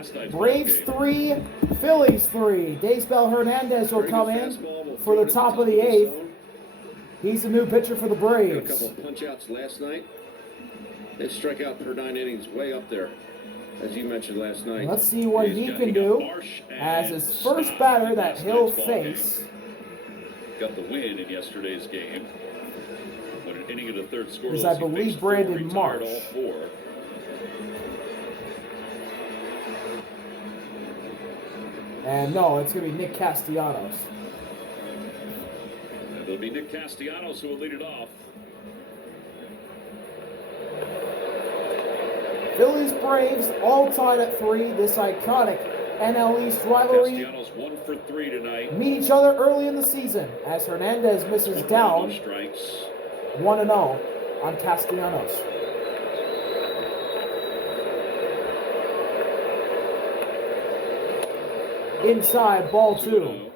last night's Braves 3, Phillies 3. Daysbel Hernandez will come in for the top of the 8th. He's the new pitcher for the Braves. A couple of punch-outs last night. They struck out per 9 innings way up there, as you mentioned last night. Let's see what he can do as his first batter that he'll face. Got the win in yesterday's game. When an inning of the third scoreless, is, I believe, Brandon Marsh. All 4. And no, it's going to be Nick Castellanos. And it'll be Nick Castellanos who will lead it off. Phillies Braves all tied at 3. This iconic NL East rivalry Castellanos 1 for 3 tonight. meet each other early in the season as Hernandez misses down 1-0 on Castellanos. Inside, ball 2.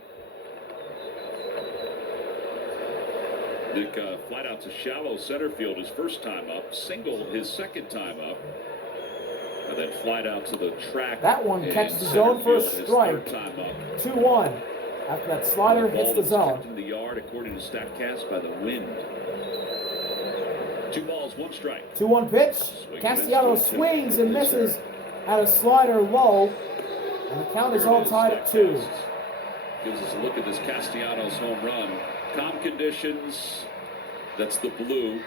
Nick flat out to shallow center field his first time up, single his second time up, and then flat out to the track. That one catches the zone for a strike. 2-1 after that slider hits the zone. In the yard, according to StatCast, by the wind. 2 balls, 1 strike. 2-1 pitch. Castellanos swings and misses at a slider low. And the count is all tied at 2. Gives us a look at this Castellanos home run. Calm conditions. That's the blue.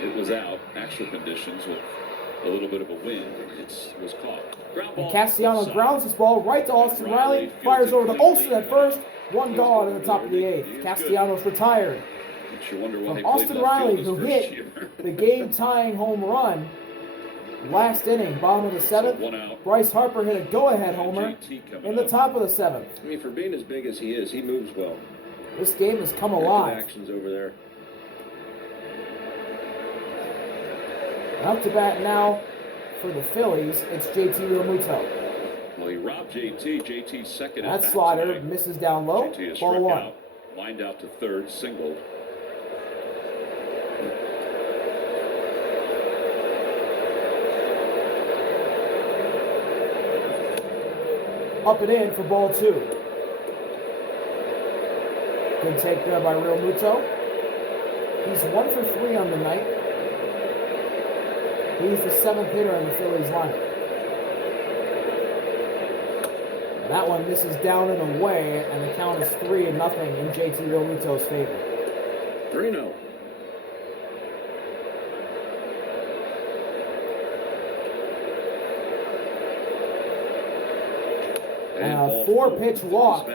It was out. Actual conditions with a little bit of a wind. It was caught. And Castellanos grounds this ball right to Austin Riley. Fires over to Olsen at first. 1 gone in the top of the 8th. Castellanos retired. From Austin Riley, who hit the game-tying home run last inning, bottom of the 7th. Bryce Harper hit a go-ahead homer in the top of the 7th. I mean, for being as big as he is, he moves well. This game has come alive. Actions over there. Up to bat now for the Phillies, it's JT Realmuto. Well, he robbed JT. JT's second. That slider misses down low. Ball 1. Out, lined out to third, singled. Up and in for ball 2. Good take there by Realmuto. He's 1 for 3 on the night. He's the 7th hitter in the Phillies lineup. That one misses down and away, and the count is 3-0 in JT Realmuto's favor. 3-0. And a 4-pitch walk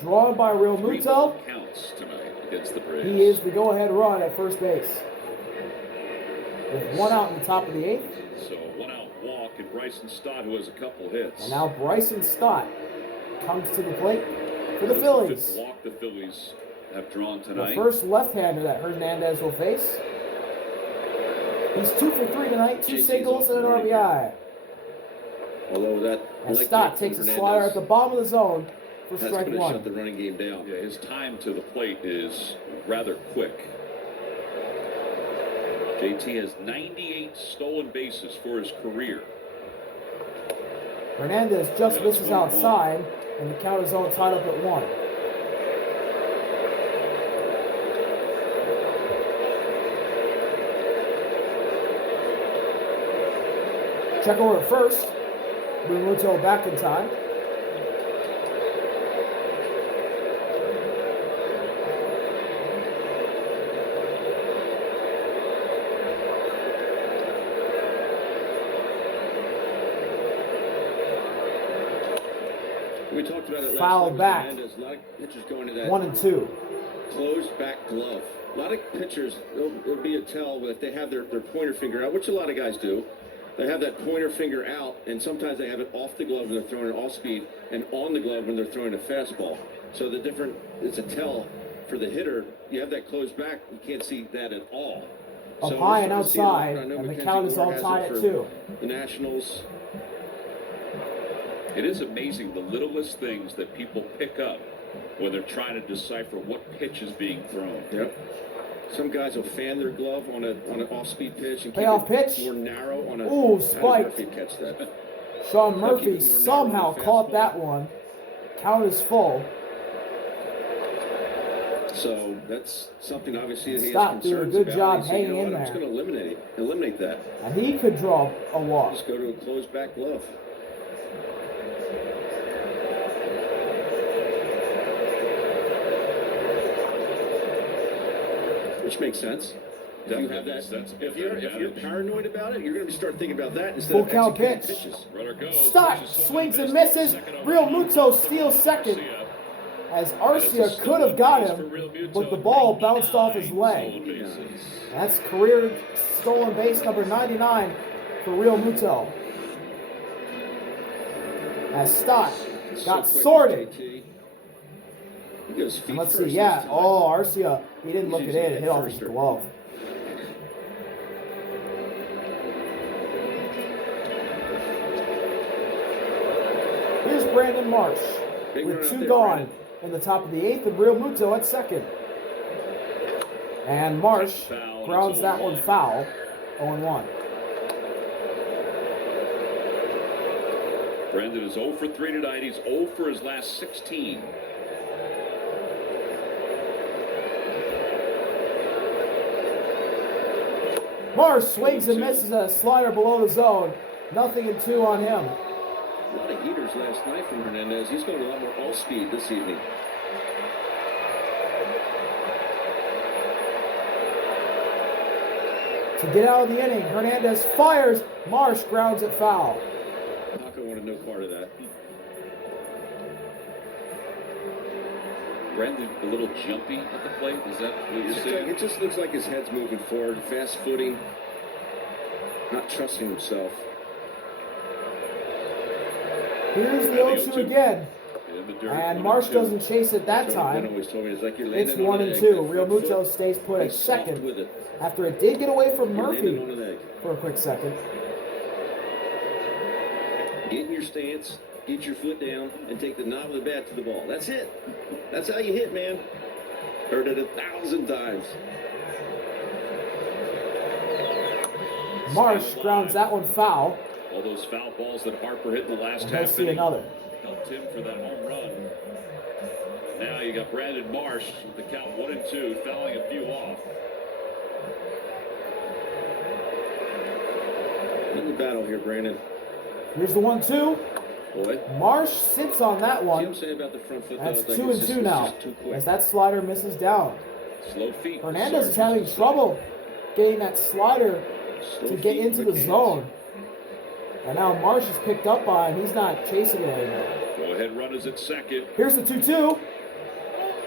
drawn by Realmuto. Counts tonight against the Braves. He is the go-ahead run at first base. With 1 out in the top of the 8th. So 1 out walk, and Bryson Stott, who has a couple hits. And now Bryson Stott comes to the plate for the Phillies. The walk the Phillies have drawn tonight. The first left-hander that Hernandez will face. He's 2 for 3 tonight, 2 singles and an RBI. Although that, and Stott takes a slider at the bottom of the zone for strike 1. Shut the running game down. Yeah, his time to the plate is rather quick. JT has 98 stolen bases for his career. Hernandez just misses outside, and the count is all tied up at 1. Check over at first. Realmuto back in time. We talked about it last Foul time. back. A lot of pitchers going to that 1-2. Closed back glove. A lot of pitchers, it'll be a tell if they have their pointer finger out, which a lot of guys do. They have that pointer finger out, and sometimes they have it off the glove when they're throwing it off speed, and on the glove when they're throwing a fastball. So it's a tell for the hitter. You have that closed back, you can't see that at all. Up so high and outside, and the count is all tied at 2. The Nationals. It is amazing the littlest things that people pick up when they're trying to decipher what pitch is being thrown. Yep. Some guys will fan their glove on an off-speed pitch and payoff keep it pitch. more narrow on a. Ooh, spiked. Catch that. Sean Murphy somehow caught that one. Count is full. So that's something obviously that he has Stott did a concerns good about. job He said, hanging in I'm just there. going to eliminate that. And he could draw a walk. Just go to a closed back glove. Which makes sense. If you have that, if you're paranoid about it, you're going to start thinking about that instead Full of count pitch. pitches. Stott swings and misses. Real Muto steals second. As Arcia could have got him, but the ball bounced off his leg. That's career stolen base number 99 for Real Muto. As Stott got sorted. And let's see, yeah. Oh, Arcia, he didn't look at it. It hit off his glove. Here's Brandon Marsh with 2 gone in the top of the 8th, and Real Muto at second. And Marsh grounds that one foul, 0-1. Brandon is 0 for 3 tonight. He's 0 for his last 16. Marsh swings and misses a slider below the zone. 0-2 on him. A lot of heaters last night from Hernandez. He's going a lot more all-speed this evening. To get out of the inning, Hernandez fires. Marsh grounds it foul. Paco wanted no part of that. Brandon a little jumpy at the plate. Is that what you're saying? It just looks like his head's moving forward. Fast footing. Not trusting himself. Here's the 0-2 again. And Marsh doesn't chase it that time. It's 1-2. Real Muto stays put at second after it did get away from Murphy for a quick second. Get in your stance, get your foot down, and take the knob of the bat to the ball. That's it. That's how you hit, man. Heard it 1,000 times. Marsh grounds that one foul. All those foul balls that Harper hit in the last And half let's see inning another. helped him for that home run. Now you got Brandon Marsh with the count 1-2, fouling a few off. In the battle here, Brandon. Here's the 1-2. Boy. Marsh sits on that See one. what I'm saying about the front foot? That's Like 2-2 now, as that slider misses down. Slow feet. Hernandez is having trouble getting that slider to get into the zone. And now Marsh is picked up by him. He's not chasing it anymore. Go ahead, runners at second. Here's the 2-2.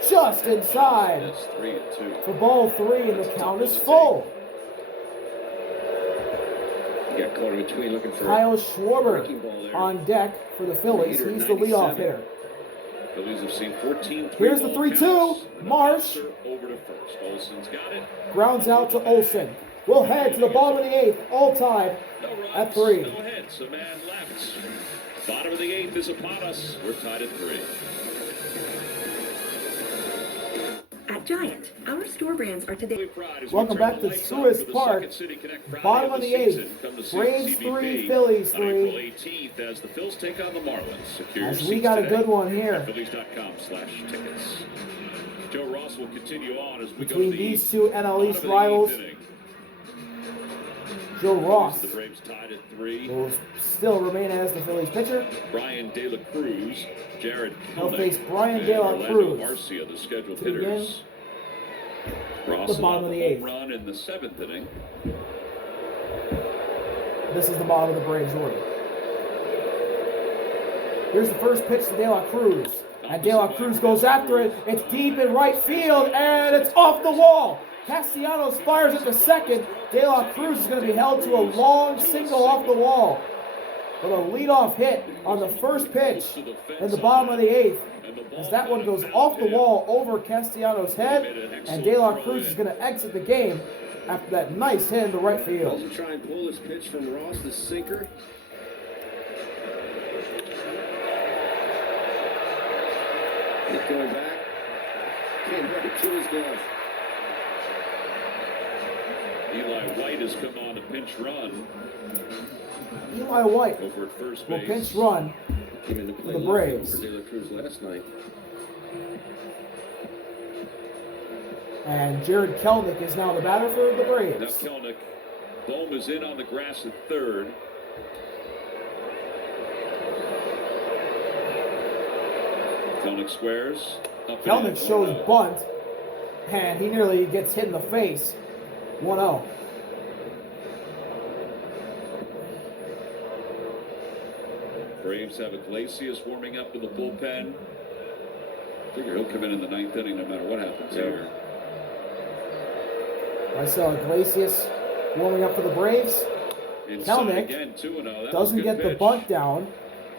Just inside. That's 3-2. For ball 3, and the count is full. You got caught in between looking for Kyle a Schwarber breaking ball there. on deck for the Phillies. He's the leadoff hitter. Phillies have seen 14 Here's the 3-2. Marsh over to first. Olsen's got it. grounds out to Olsen. We'll head to the bottom of the 8th, all tied No runs, at 3. No hits. A man left. Bottom of the 8th is upon us. We're tied at 3. At Giant, our store brands are today. Welcome back to Truist Park. Bottom of the 8th. Braves 3, Phillies 3. 18th as the Phils take on the Marlins. As we got a good one here. Phillies.com/tickets. Joe Ross will continue on as we go Between to these two NL East rivals, Joe Ross The Braves tied at 3. will still remain as the Phillies pitcher. Brian De La Cruz, Jared He'll Kelenic, face Brian De La and Cruz. Orlando Arcia, the scheduled To begin hitters. Ross the bottom of the home 8th. run in the 7th inning. This is the bottom of the Braves order. Here's the first pitch to De La Cruz. And De La Cruz goes after it. It's deep in right field, and it's off the wall. Castellanos fires at the second. De La Cruz is going to be held to a long single off the wall. With a leadoff hit on the first pitch in the bottom of the 8th. As that one goes off the wall over Castellanos' head. And De La Cruz is going to exit the game after that nice hit into right field. Also try and pull this pitch from Ross, the sinker. He's going back. Came right to his glove. Either Eli White has come on a pinch run. Eli White Over at first will base. pinch run Came in to for play the left field Braves. for De La Cruz last night. And Jared Kelnick is now the batter for the Now Braves. Kelnick. Bohm is in on the grass at third. Kelnick squares. Up and in. Kelnick shows 1-0. bunt, and he nearly gets hit in the face. 1-0. Braves have Iglesias warming up in the bullpen. Figure he'll come in the ninth inning no matter what happens here. I saw Iglesias warming up for the Braves. Inside Kelnick again, 2-0. That was a doesn't good get the pitch. bunt down.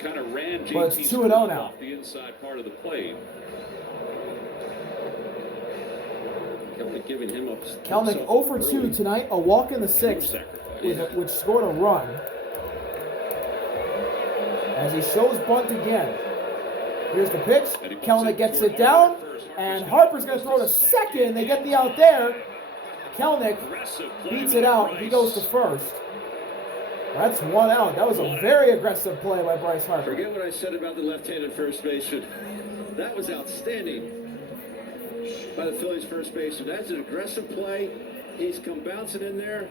Kind of ran But it's JT's 2-0 glove now. off the inside part of the plate. Kelnick giving him up. Kelnick 0 for 2 tonight, a walk in the sixth, Sacrifice. which scored a run. As he shows bunt again. Here's the pitch. Kelnick gets it down, and Harper's going to throw to second. They get the out there. Kelnick beats it out. He goes to first. That's 1 out. That was a very aggressive play by Bryce Harper. Forget what I said about the left-handed first baseman. That was outstanding by the Phillies first baseman. That's an aggressive play. He's come bouncing in there.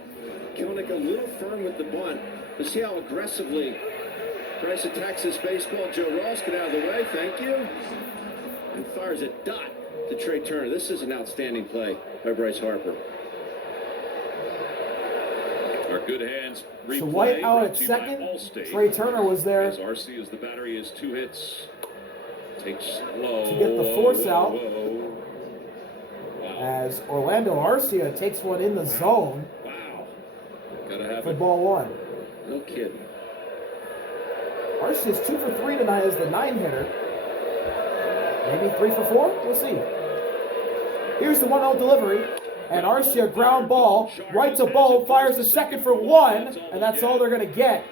Kelnick a little firm with the bunt. But see how aggressively Bryce attacks this baseball. Joe Ross, get out of the way. Thank you. And fires a dot to Trea Turner. This is an outstanding play by Bryce Harper. Our good hands. So White out at second. Trea Turner was there As RC is the batter. He has 2 hits. Takes slow. to get the force out. Wow. As Orlando Arcia takes one in the zone Wow. Gotta have for it. ball 1. No kidding. Arcia's 2 for 3 tonight as the 9-hitter. Maybe 3 for 4? We'll see. Here's the 1-0 delivery. And Arcia ground ball, right to Bohm, fires the second for 1, and that's all they're going to get.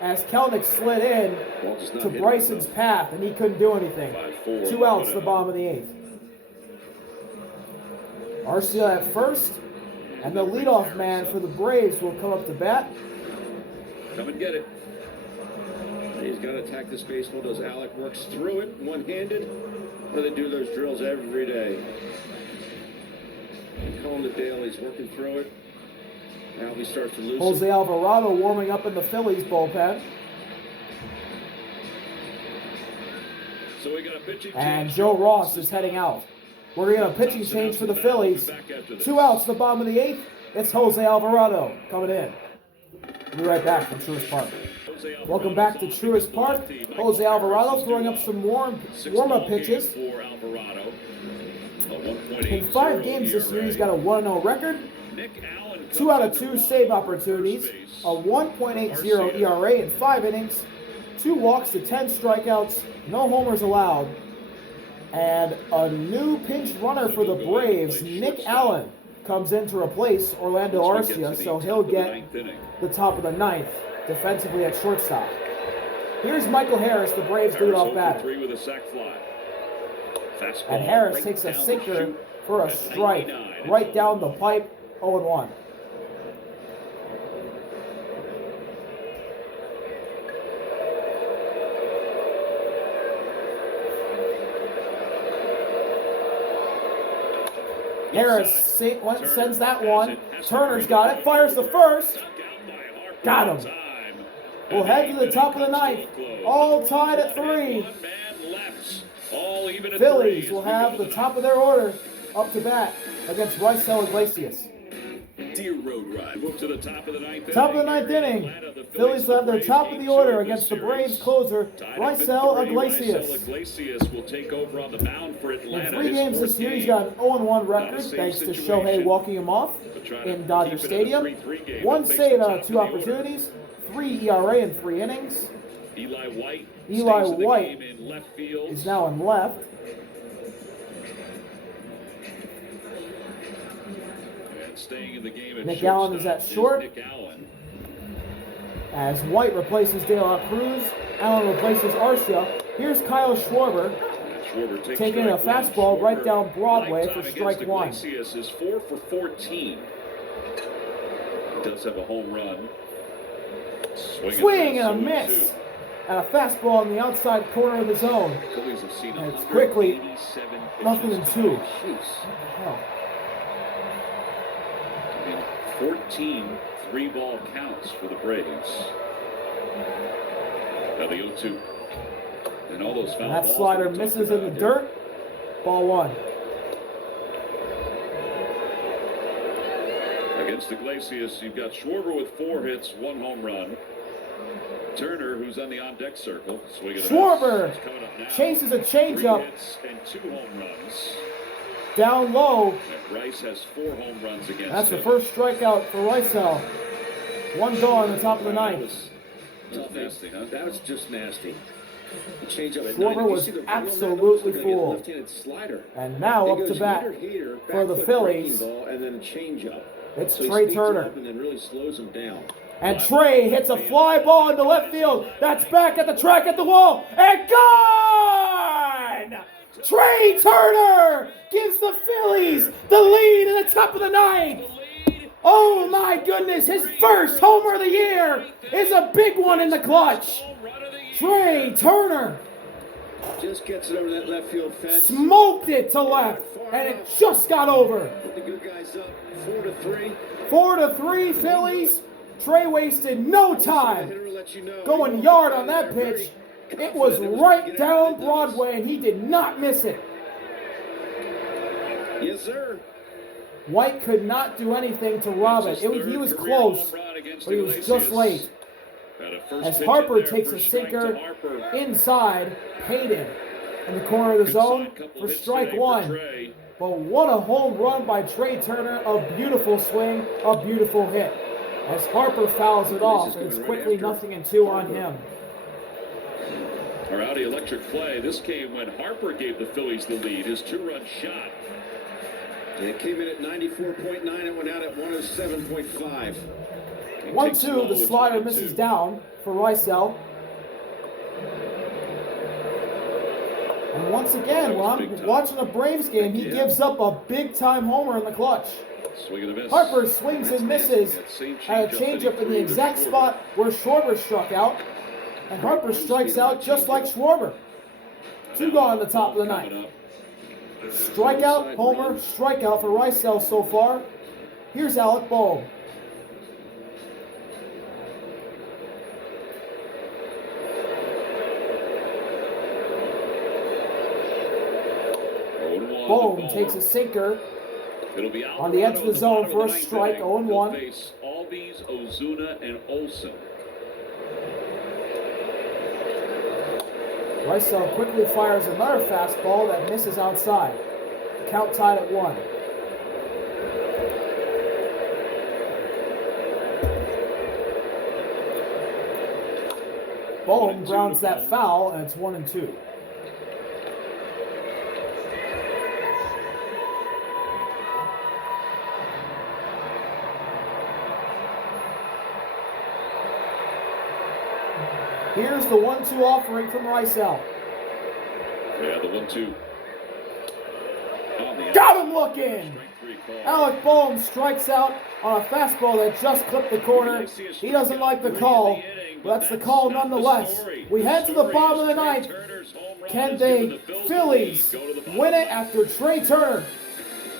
As Kelnick slid in Ball just not to hitting Bryson's enough. path, and he couldn't do anything. 5-4. 2 outs, the bottom of the 8th. Arcia at first, and the leadoff man for the Braves will come up to bat. Come and get it. He's got to attack this baseball. Does Alec works through it one-handed? Well, they do those drills every day. Calling the Dale, he's working through it. Now he starts to lose. Jose Alvarado warming up in the Phillies bullpen. So we got a pitching And change. Joe Ross is heading out. We're going to pitching change for the Phillies. 2 outs, the bottom of the 8th. It's Jose Alvarado coming in. We'll be right back from Truist Park. Welcome back to Truist Park. Jose Alvarado throwing up some warm-up pitches. For Alvarado. In 5 games this year, he's got a 1-0 record, 2 out of 2 save opportunities, a 1.80 ERA in 5 innings, 2 walks to 10 strikeouts, no homers allowed, and a new pinch runner for the Braves, Nick Allen, comes in to replace Orlando Arcia, so he'll get the top of the 9th defensively at shortstop. Here's Michael Harris, the Braves leadoff batter. 3 with a sac fly. Fastball And Harris right takes a down the sinker chute for a at strike 99. right down the pipe, 0-1. Harris sends that one. Turner's got it, fires the first. Got him. We'll head to the top of the 9th. All tied at 3. Phillies will have the top of their order up to bat against Raisel Iglesias. Deer Road Ride. Move to the top of the 9th Top of the 9th inning. Phillies will have their top of the order against the Braves closer, Raisel Iglesias. Iglesias will take over on the mound for Atlanta. In 3 games this year, he's got an 0-1 record thanks to Shohei walking him off in Dodger Stadium. 1 save out of 2 opportunities, 3 ERA in 3 innings. Eli White. Eli stays in the White game in left field. is now in left. And staying in the game at Nick Allen is at short. Nick Allen. As White replaces De La Cruz, Allen replaces Arcia. Here's Kyle Schwarber Schwarber takes taking a strike fastball one. right down Broadway Lifetime for strike against 1. Iglesias is 4 for 14. does have a home run. Swing and a miss. And a fastball on the outside corner of the zone. Phillies have seen And it's quickly 0-2. Jeez. Hell. 14 three-ball counts for the Braves. Now the 0-2. And all those foul That balls slider that we misses talked in the about dirt. Ball 1. Against Iglesias, you've got Schwarber with 4 hits, 1 home run. Turner, who's on the on-deck circle, swinging. Schwarber chases a 3 changeup hits and 2 home runs. down low. And Rice has 4 home runs against That's him. the first strikeout for Ricel. 1 gone on the top of the ninth. Nasty, huh? That was just nasty. The changeup at Schwarber 90. You was see the real absolutely nine, fooled. left-handed slider. And now He up to goes bat heater, for the back foot Phillies. breaking ball, and then a changeup. It's So he Trea speeds Turner. up and then really slows him down. And Trea hits a fly ball into left field. That's back at the track at the wall. And gone! Trea Turner gives the Phillies the lead in the top of the ninth. Oh my goodness, his first homer of the year is a big one in the clutch. Trea Turner Just gets it over that left field fence. smoked it to left, and it just got over. Put the good guys up, 4-3. 4-3 Phillies. Trea wasted no time Hitter will let you know. going yard on that pitch. It was right down Broadway, and he did not miss it. Yes, sir. White could not do anything to rob it. He was close, but he was just late. As Harper takes a sinker inside, Payton in the corner of the zone for strike 1. But what a home run by Trea Turner. A beautiful swing, a beautiful hit. As Harper fouls it off, and it's quickly 0-2 on him. Our Audi electric play. This came when Harper gave the Phillies the lead. His 2-run shot. It came in at 94.9 and went out at 107.5. 1-2, the slider misses down for Ricel. And once again, when I'm watching a Braves game, he gives up a big-time homer in the clutch. Swing and a miss. Harper swings and misses at a changeup in the exact spot where Schwarber struck out. And Harper strikes out just like Schwarber. 2 gone at the top of the ninth. Strikeout, homer, strikeout for Ricel so far. Here's Alec Bohm. Bohm takes a sinker on the edge of the zone for a strike, 0-1. Face Albies, Ozuna, and Olsen. Ricel quickly fires another fastball that misses outside. Count tied at 1. Bohm grounds that foul, and it's 1-2. Here's the 1-2 offering from Ricel. Yeah, the 1-2. Got him looking! Alec Bohm strikes out on a fastball that just clipped the corner. He doesn't like the call, but that's the call nonetheless. We head to the bottom of the ninth. Can the Phillies win it after Trea Turner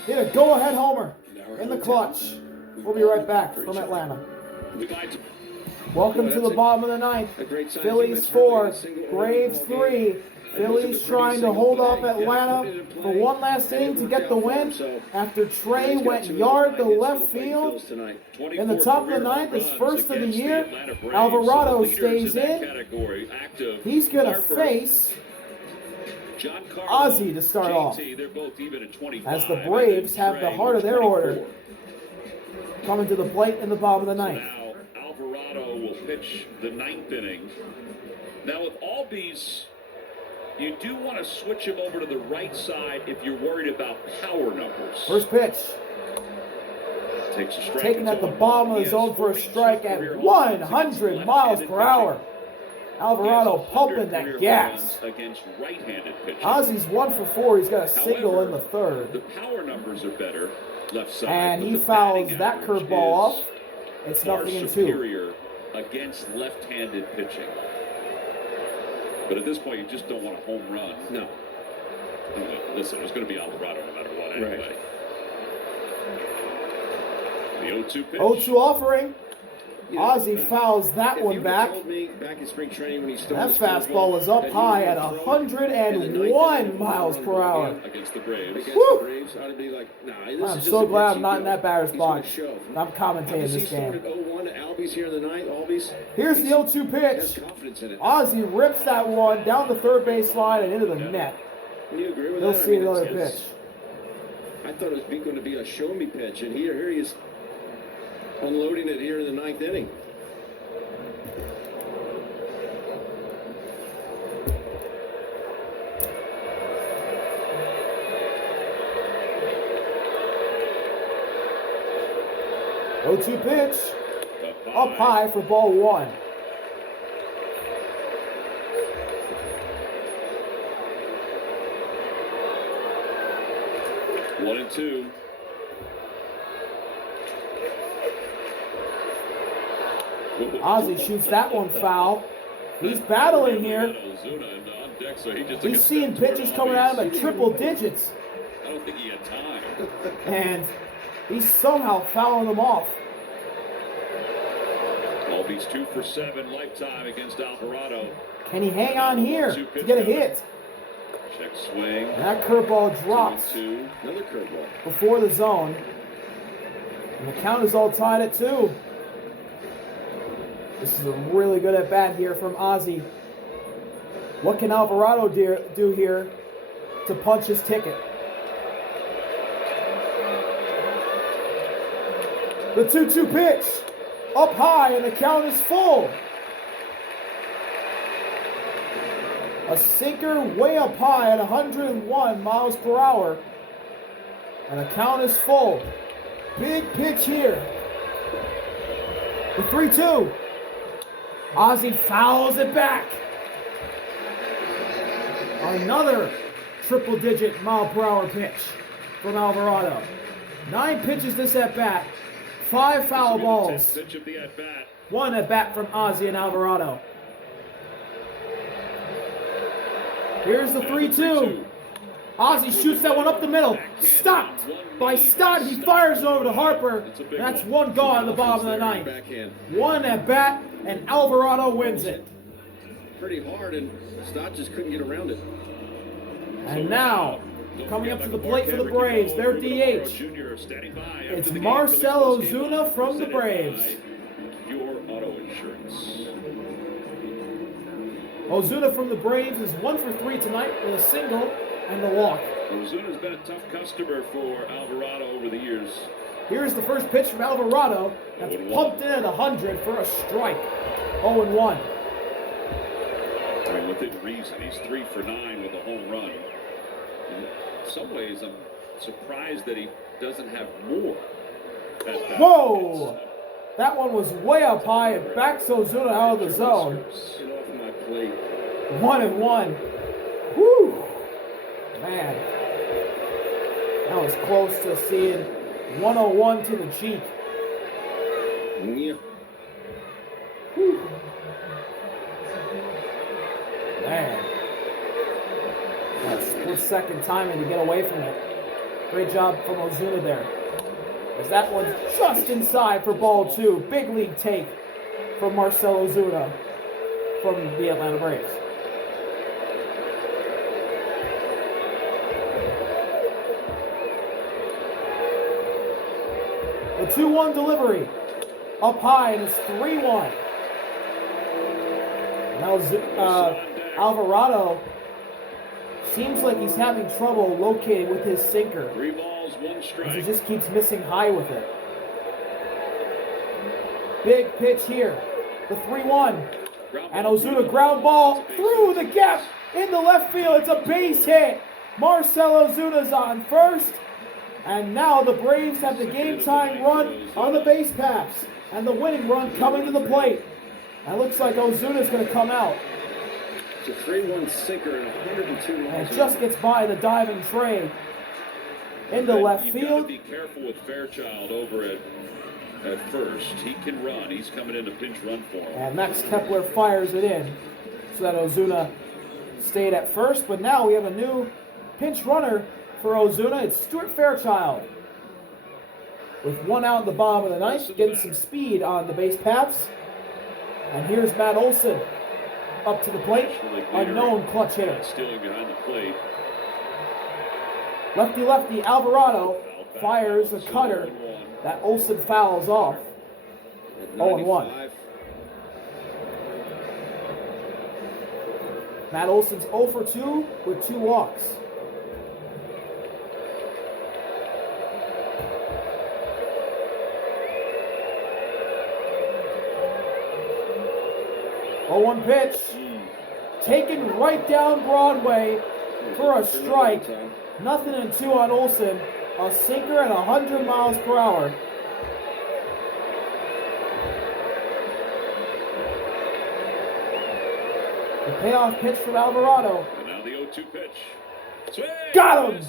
hit a go-ahead homer in the clutch? We'll be right back from Atlanta. Welcome to the bottom of the ninth. Phillies 4, Braves 3. Phillies trying to hold off Atlanta for one last inning to get the win after Trea went yard to left field in the top of the ninth, his first of the year. Alvarado stays in. He's going to face Ozzie to start off, as the Braves have the heart of their order coming to the plate in the bottom of the ninth. Now Alvarado will pitch the 9th inning. Now with Albies, you do want to switch him over to the right side if you're worried about power numbers. First pitch. Takes a strike. Taken at the bottom of the zone for a strike at 100 miles per hour. Alvarado pumping that gas. Against right-handed pitchers. Ozzie's 1 for 4. He's got a single in the third. The power numbers are better left side. And he fouls that curveball off. It's far 0-2. superior against left-handed pitching. But at this point, you just don't want a home run. No. Listen, it's going to be Alvarado no matter what anyway. Right. The 0-2 pitch. 0-2 offering. You know, Ozzie fouls that one back. Told me back in spring training when he still That was fastball is up high at 101 miles per hour. Against the Braves. Against Woo! the Braves, I'd be like, nah, this I'm is just so a glad pitch I'm not he in that batter's he's gonna box. show. I'm commentating Obviously, this he game. started 0-1 to Albies here in the ninth. Albies. Here's the 0-2 Has pitch. confidence in it. Ozzie rips that one down the third base line and into the net. Can you agree with He'll that? see it's- another it's- pitch. I thought it was going to be a show-me pitch, and here he is unloading it here in the ninth inning. Oh, 0-2 pitch. Up high for ball one. One and two. Ozzie shoots that one foul. He's battling here. He's seeing pitches coming at him at triple digits. I don't think he had time. And he's somehow fouling them off. Albies 2 for 7 lifetime against Alvarado. Can he hang on here to get a hit? Check swing. And that curveball drops 2-2. Another curveball. before the zone. And the count is all tied at 2. This is a really good at bat here from Ozzie. What can Alvarado do here to punch his ticket? The 2-2 pitch. Up high and the count is full. A sinker way up high at 101 miles per hour. And the count is full. Big pitch here. The 3-2. Ozzie fouls it back. Another triple-digit mile-per-hour pitch from Alvarado. 9 pitches this at-bat. 5 foul balls. Pitch of the at-bat. 1 at-bat from Ozzie and Alvarado. Here's the 3-2. Ozzie shoots that one up the middle. Stopped by Stott. He fires it over to Harper. That's 1 gone in the bottom of the ninth. 1 at-bat, and Alvarado wins it. Pretty hard, and Stott just couldn't get around it. And now, coming up to the plate for the Braves, their DH. It's Marcell Ozuna from the Braves. Your auto insurance. Ozuna from the Braves is 1 for 3 tonight with a single and a walk. Ozuna's been a tough customer for Alvarado over the years. Here's the first pitch from Alvarado. That's pumped in at 100 for a strike. 0-1. I mean, within reason, he's 3 for 9 with a home run. In some ways, I'm surprised that he doesn't have more. Whoa! That one was way up high and backs Ozuna out of the zone. Get off my plate. 1-1. Whew! Man. That was close to seeing 101 to the cheek. Yeah. Whew. Man. That split-second timing to get away from it. Great job from Ozuna there. As that one's just inside for ball 2. Big league take from Marcell Ozuna from the Atlanta Braves. A 2-1 delivery. Up high, and it's 3-1. Now Alvarado seems like he's having trouble locating with his sinker. 3 balls, 1 strike. He just keeps missing high with it. Big pitch here. The 3-1. And Ozuna ground ball through the gap into left field. It's a base hit. Marcell Ozuna's on first. And now the Braves have the game-tying run on the base pass. And the winning run coming to the plate. And it looks like Ozuna's going to come out. It's a 3-1 sinker and 102 miles. And it just gets by the diving Trea into left You've got to field. be careful with Fairchild over at at first. He can run. He's coming in to pinch run for him. And Max Kepler fires it in so that Ozuna stayed at first. But now we have a new pinch runner for Ozuna. It's Stuart Fairchild. With one out in the bottom of the ninth, getting some speed on the base paths. And here's Matt Olson up to the plate. Unknown clutch hitter. Stealing behind the plate. Lefty Alvarado fires a cutter that Olson fouls off. 0-1. Matt Olson's 0 for 2 with 2 walks. Oh, 1 pitch. Taken right down Broadway for a strike. 0-2 on Olson. A sinker at 100 miles per hour. The payoff pitch from Alvarado. And now the 0-2 pitch. Swing! Got him!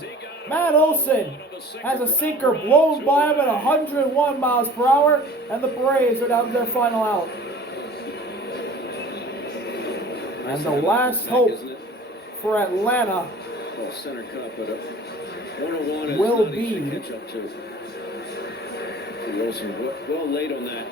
Matt Olson has a sinker blown by him at 101 miles per hour, and the Braves are down to their final out. And the last hope for Atlanta center cut, but 101 will is be catch up to Wilson. Well late on that.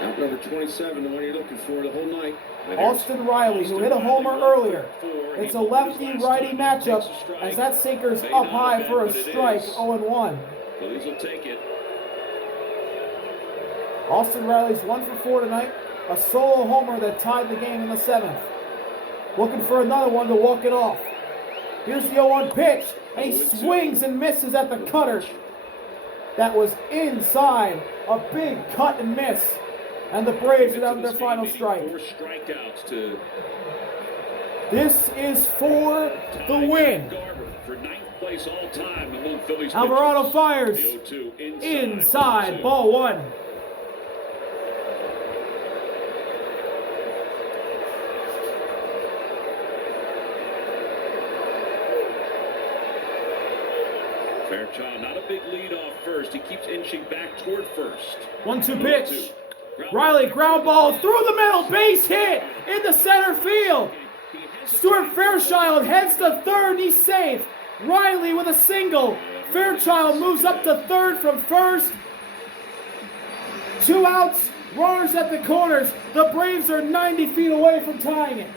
Out number 27, the one you're looking for the whole night. Austin Riley, who hit a homer earlier. It's a lefty-righty matchup as that sinker's up high for a strike, 0-1. Phillies will take it. Austin Riley's 1 for 4 tonight. A solo homer that tied the game in the 7th. Looking for another one to walk it off. Here's the 0-1 pitch, and he swings and misses at the cutter. That was inside. A big cut and miss. And the Braves are down to their final strike. 4 strikeouts to this is for the win. For 9th place all time among Phillies Alvarado pitchers. fires. The 0-2 Inside, ball 1. Fairchild, not a big lead off first. He keeps inching back toward first. 1-2 pitch. Riley ground ball through the middle, base hit into center field. Stuart Fairchild heads to third, he's safe. Riley with a single. Fairchild moves up to third from first. 2 outs, runners at the corners. The Braves are 90 feet away from tying it.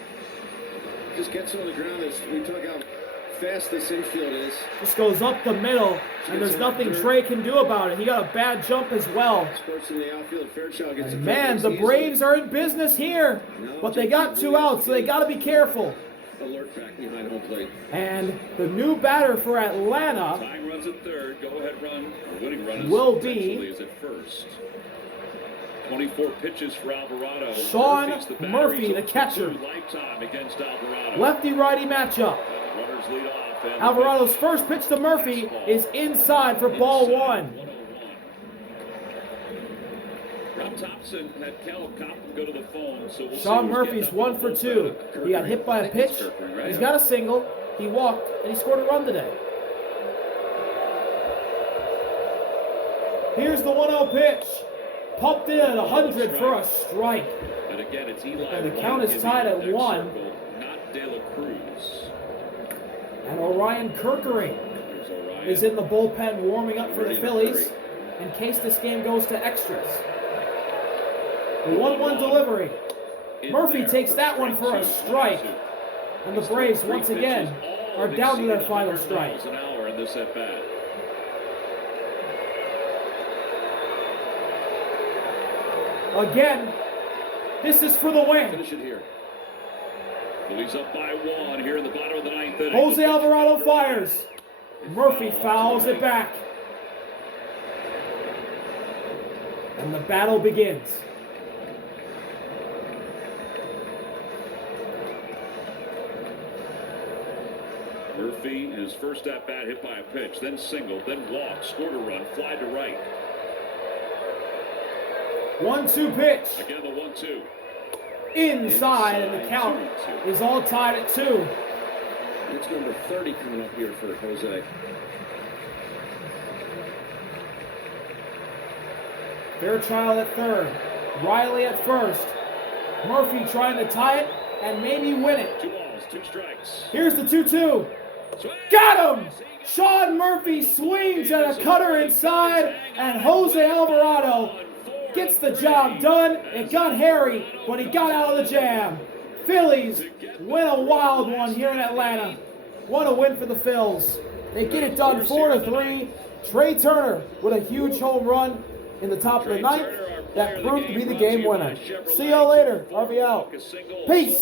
Just gets on the ground. We talk how fast this infield is. Just goes up the middle, and there's nothing Trea can do about it. He got a bad jump as well. Sports in the outfield. Fairchild gets And man, the Braves are in business here, but they got 2 outs, so they got to be careful. Alert back behind home plate. And the new batter for Atlanta Tying runs at third. Go ahead run. The winning run will is at first. 24 pitches for Alvarado. Sean Murphy's Murphy, the battery, catcher. Lifetime against Alvarado. Lefty-righty matchup. Runners lead off. And Alvarado's first pitch to Murphy is inside for ball 1. Rob Thompson had Cal Compton go to the phone. So we'll Sean see who's Murphy's getting 1 for 2. He got hit by a pitch. He's got a single. He walked, and he scored a run today. Here's the 1-0 pitch. Pumped in at 100 for a strike. And again, it's Eli. And the count is tied at 1. Not De La Cruz. And Orion Kerkering is in the bullpen warming up for the Phillies in case this game goes to extras. The 1-1 delivery. Murphy takes that one for a strike. And the Braves, once again, are down to their final strike. An hour in this at bat. Again, this is for the win. Finish it here. Phillies up by 1 here in the bottom of the 9th inning. Jose Alvarado fires. Murphy fouls it back. And the battle begins. Murphy, his first at bat, hit by a pitch, then single, then walk, scored a run, fly to right. 1-2 pitch. Again, the 1-2. Inside, and the count is all tied at 2. It's number 30 coming up here for Jose. Fairchild at third. Riley at first. Murphy trying to tie it and maybe win it. 2 balls, 2 strikes. Here's the 2-2. Got him! Sean Murphy swings at a cutter inside, and Jose Alvarado gets the job done. It got hairy, but he got out of the jam. Phillies win a wild one here in Atlanta. What a win for the Phils. They get it done 4-3. Trea Turner with a huge home run in the top of the ninth that proved to be the game winner. See y'all later. RV out. Peace.